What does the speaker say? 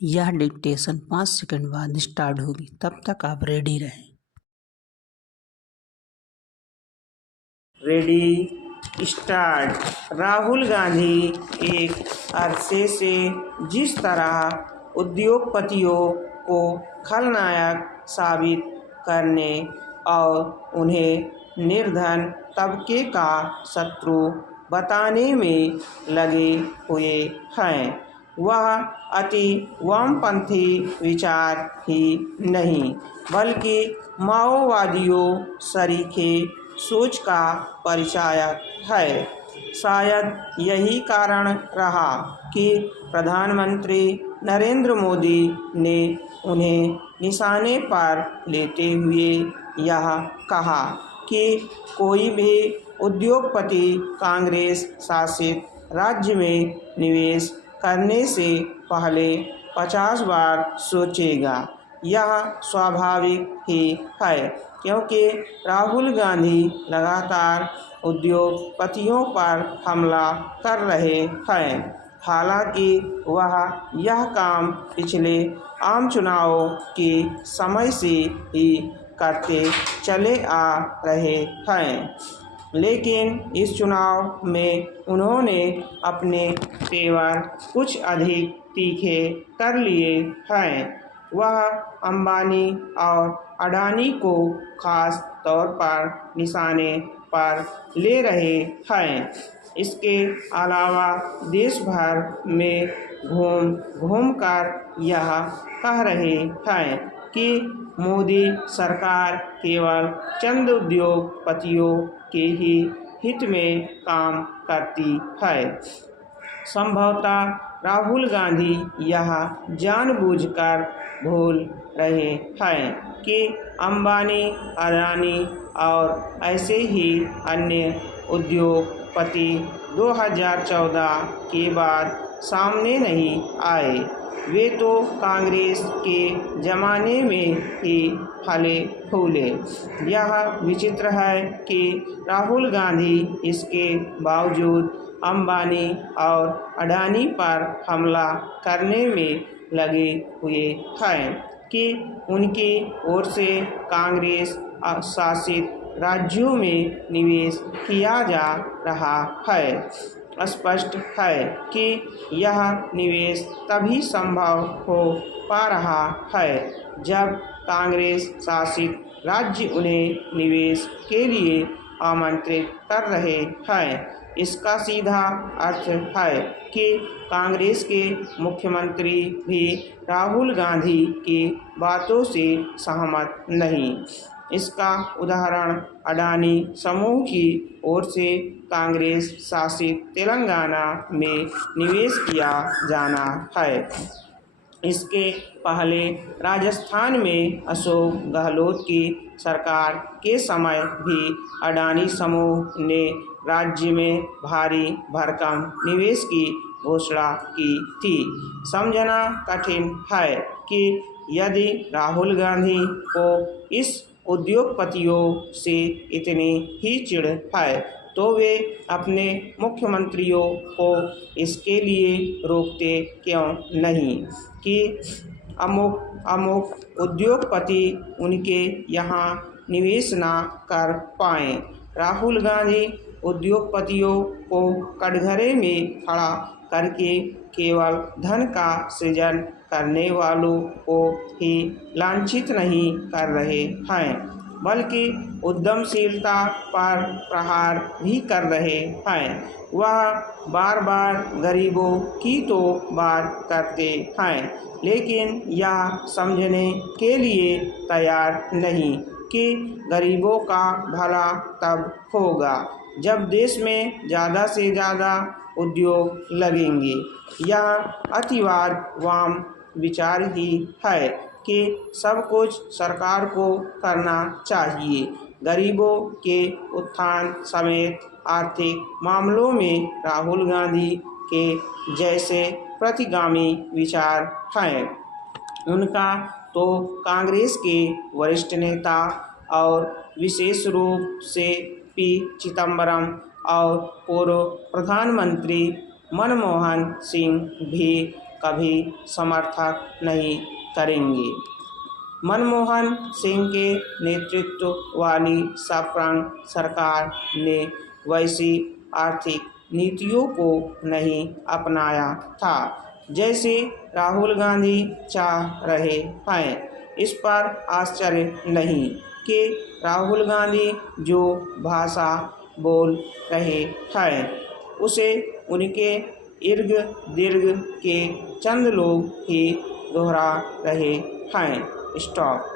यह dictation 5 second बाद start होगी, तब तक आप रेडी रहें। Ready start. राहुल गांधी एक अरसे से जिस तरह उद्योगपतियों को खलनायक साबित करने और उन्हें निर्धन तबके का शत्रु बताने में लगे हुए हैं, वह अति वामपंथी विचार ही नहीं बल्कि माओवादियों सरीखे सोच का परिचायक है। शायद यही कारण रहा कि प्रधानमंत्री नरेंद्र मोदी ने उन्हें निशाने पर लेते हुए यह कहा कि कोई भी उद्योगपति कांग्रेस शासित राज्य में निवेश करने से पहले 50 बार सोचेगा। यह स्वाभाविक ही है क्योंकि राहुल गांधी लगातार उद्योगपतियों पर हमला कर रहे हैं। हालांकि वह यह काम पिछले आम चुनावों के समय से ही करते चले आ रहे हैं, लेकिन इस चुनाव में उन्होंने अपने तेवर कुछ अधिक तीखे कर लिए हैं। वह अंबानी और अडानी को खास तौर पर निशाने पर ले रहे हैं। इसके अलावा देश भर में घूम घूम कर यह कह रहे हैं कि मोदी सरकार केवल चंद उद्योगपतियों के ही हित में काम करती है। संभवतः राहुल गांधी यह जानबूझकर भूल रहे हैं कि अंबानी, अडानी और ऐसे ही अन्य उद्योगपति 2014 के बाद सामने नहीं आए। वे तो कांग्रेस के ज़माने में ही फले फूले। यह विचित्र है कि राहुल गांधी इसके बावजूद अंबानी और अडानी पर हमला करने में लगे हुए हैं कि उनकी ओर से कांग्रेस शासित राज्यों में निवेश किया जा रहा है। स्पष्ट है कि यह निवेश तभी संभव हो पा रहा है जब कांग्रेस शासित राज्य उन्हें निवेश के लिए आमंत्रित कर रहे हैं। इसका सीधा अर्थ है कि कांग्रेस के मुख्यमंत्री भी राहुल गांधी की बातों से सहमत नहीं। इसका उदाहरण अडानी समूह की ओर से कांग्रेस शासित तेलंगाना में निवेश किया जाना है। इसके पहले राजस्थान में अशोक गहलोत की सरकार के समय भी अडानी समूह ने राज्य में भारी भरकम निवेश की घोषणा की थी। समझना कठिन है कि यदि राहुल गांधी को इस उद्योगपतियों से इतनी ही चिढ़ है तो वे अपने मुख्यमंत्रियों को इसके लिए रोकते क्यों नहीं कि अमुक उद्योगपति उनके यहाँ निवेश ना कर पाएं। राहुल गांधी उद्योगपतियों को कटघरे में खड़ा करके केवल धन का सृजन करने वालों को ही लांछित नहीं कर रहे हैं बल्कि उद्यमशीलता पर प्रहार भी कर रहे हैं। वह बार बार गरीबों की तो बात करते हैं, लेकिन यह समझने के लिए तैयार नहीं कि गरीबों का भला तब होगा जब देश में ज़्यादा से ज़्यादा उद्योग लगेंगे। यह अतिवाद वाम विचार ही है कि सब कुछ सरकार को करना चाहिए। गरीबों के उत्थान समेत आर्थिक मामलों में राहुल गांधी के जैसे प्रतिगामी विचार हैं। उनका तो कांग्रेस के वरिष्ठ नेता और विशेष रूप से पी चिदंबरम और पूर्व प्रधानमंत्री मनमोहन सिंह भी कभी समर्थक नहीं करेंगे। मनमोहन सिंह के नेतृत्व वाली सपर्ण सरकार ने वैसी आर्थिक नीतियों को नहीं अपनाया था जैसे राहुल गांधी चाह रहे हैं। इस पर आश्चर्य नहीं कि राहुल गांधी जो भाषा बोल रहे हैं उसे उनके इर्द गिर्द के चंद लोग ही दोहरा रहे हैं। स्टॉप।